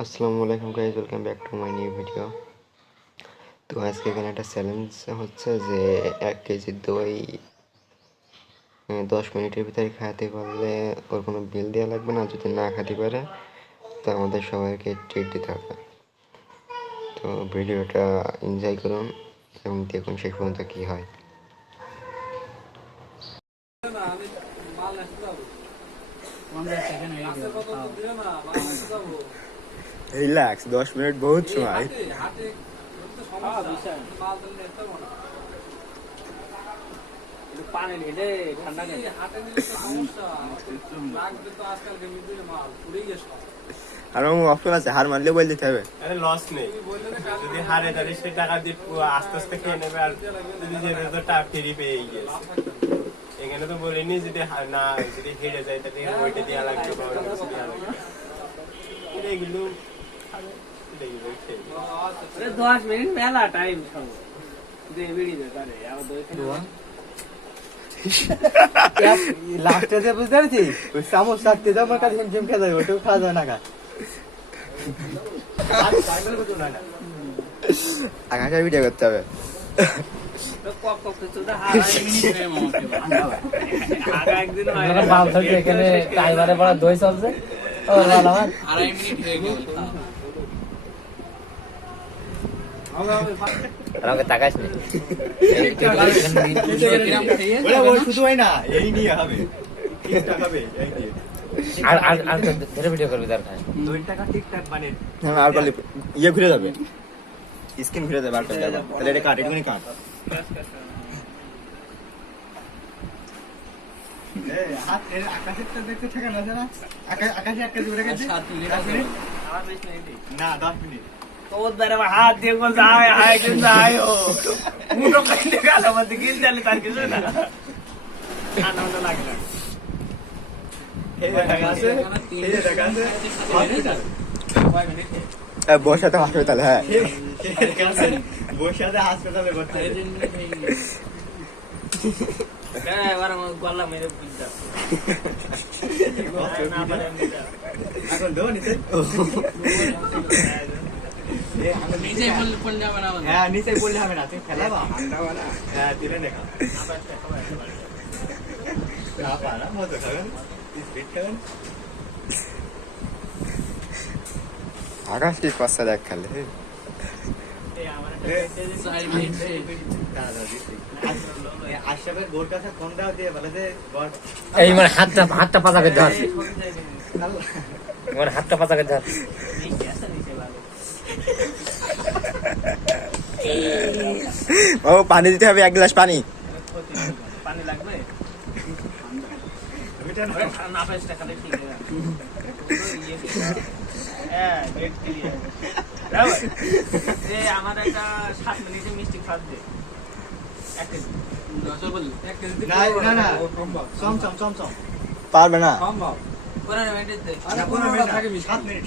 আসসালামু আলাইকুম guys, welcome back to my new video. তো আজকে এখানে একটা চ্যালেঞ্জ হচ্ছে যে 1 কেজি দই 10 মিনিটের ভিতরে খাওয়াতে পারলে ওর কোনো বিল দেওয়া লাগবে না, যদি না খেতে পারে তো আমাদের সবাইকে ট্রিট দিতে হবে। তো ভিডিওটা এনজয় করুন এবং দেখুন শেষ পর্যন্ত কী হয়। রিল্যাক্স, 10 মিনিট বহুত সময়। আর অপশন আছে, হার মারলে বলে দিতে হবে। লস নেই, যদি হারে তাহলে সে টাকা দিয়ে আস্তে আস্তে খেয়ে নেবে, আর যদি যেতে তো টাকা ফ্রি পেয়ে গেছে। এখানে তো বলিনি যদি না যদি হেরে যায় তাহলে ওইটা দেওয়া লাগবে বা ওইটা কিছু দেওয়া লাগবে। এগুলো 10 মিনিট মেলা টাইম লাস্টে যে বুঝতে পারছি ওই চামচ রাখতে যাও আমার কাছে ঝিম খেয়ে যাবে, ওটাও খাওয়া যায় না। আকাশের ভিডিও করতে হবে। এখানে টাইমারে পড়া দই চলছে, আমাকে তাকাস নেই। শুধু হয় না, এই নিয়ে হবে আর ধরে ভিডিও করবি দরকার। 2 টাকা ঠিকঠাক মানে আর বলি ইয়ে ঘুরে যাবে, স্ক্রিন ঘুরে যাবে। আর করলে তাহলে এটা কাট, এটুকুনি কাট। আকাশেরটা দেখতে থাকে না জানা, আকাশে একটা জোরে গেছে 7 মিনিট না 10 মিনিট হাত দিয়ে মুঠো খাইলে গেল আমাদের গিল দিলে তার কিছু না, আনন্দ লাগে না। বসাতে হাসপাতালে, হ্যাঁ বসাতে হাসপাতালে ভর্তি। এবার আমার গলা মেরে বুঝতে এখন দো নিতে, হ্যাঁ নিচে বললে হবে না, তুমি খেলাবা। হ্যাঁ দিলে দেখা মজা খাবেন, খাবেন। আকাশ কি কষ্ট দেখ খালে। আশরাফের গোর কাছে ফোন দাও দিয়ে বলে যে এই মানে হাতটা পাতাকে ধর, মানে হাতটা পাতাকে ধর। ও পানি দিতে হবে, 1 গ্লাস পানি। পানি লাগবে না, পাঁচটা খালি ঠিক আছে। আমার একটা 7 মিনিটের মিষ্টি খাওয়া দে। পারবে না, 15 মিনিট দে। 7 মিনিট করা থাকে 18 মিনিট,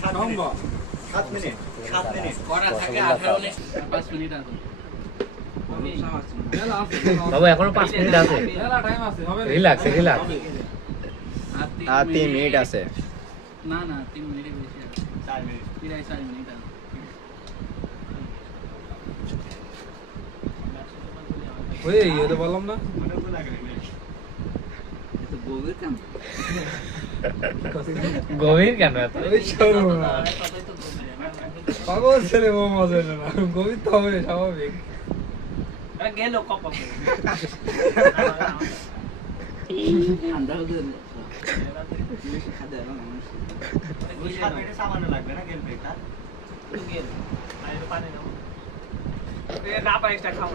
5 মিনিট আছে বাবু, এখনো 5 মিনিট আছে, রিল্যাক্স রিল্যাক্স। আর 3 মিনিট আছে। না 3 মিনিটের বেশি আছে, 4 মিনিট, 4 মিনিট আছে। ওই এটা বললাম না, গভীর কেন এত? পাগল ছেলে, ও মজা হলো না, গভীর তো হবে স্বাভাবিক। গেল কপ সামান্য লাগবে না, গেল বেকার পানি নাও, না পাই একটা খাও।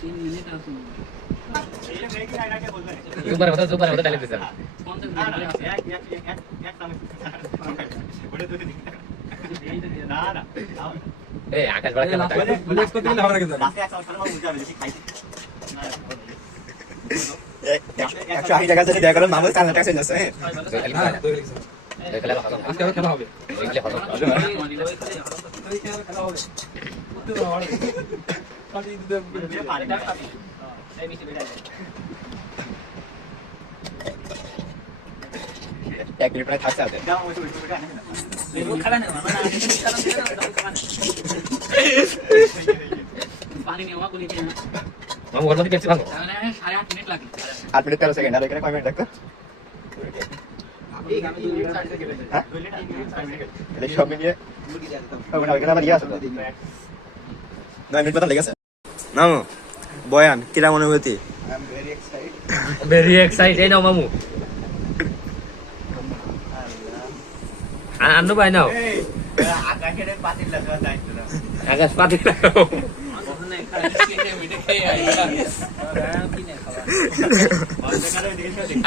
3 মিনিট আছে। সুপার কথা ডালে দিছেন। এই আকাশ বড় খেলা থাকে, রিল্যাক্স করতে গেলে হবে না কিন্তু। 180 টাকা যদি দেয়া করো মামুল 4 টাকা চলে যাচ্ছে। আজকে আবার খেলা হবে। 1 মিনিট প্রায় থাকছে আছে দাও ওই ওইটা আনে না এগুলো খাবে না মানে আগে থেকে চালান দিয়ে দাও দাও খাবে পানি নেওয়া গুলি দিয়ে মামু ঘর মধ্যে পেপসি ভাঙো তাহলে 8.5 মিনিট লাগে 8 মিনিট 13 সেকেন্ড আর এখানে কয় মিনিট রাখতো হ্যাঁ এই সব মিলিয়ে ওখানে আবার ইয়ে আছে তো 9 মিনিট মতো লেগেছে নামো বয়ান কিরা অনুভূতি ভেরি এক্সাইটেড নাও মামু আন্নু ভাই নাও এই আকাশের পাতিল লাগা দায়িত্ব না আকাশ পাতি লাগাও ওখানে খালি কিনে মিটে খেয়ে আইয়া কিনে খাওয়া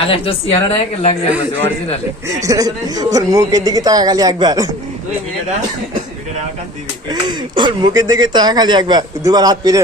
আকাশ তো সিয়ারাটা এক লাগছে আমাদের অরিজিনালি ওর মুখের দিকে তাকা খালি একবার 2 মিনিট ভিডিওটা আকাশ দিবি ওর মুখের দিকে তাকা খালি একবার দুবার হাত পিড়ে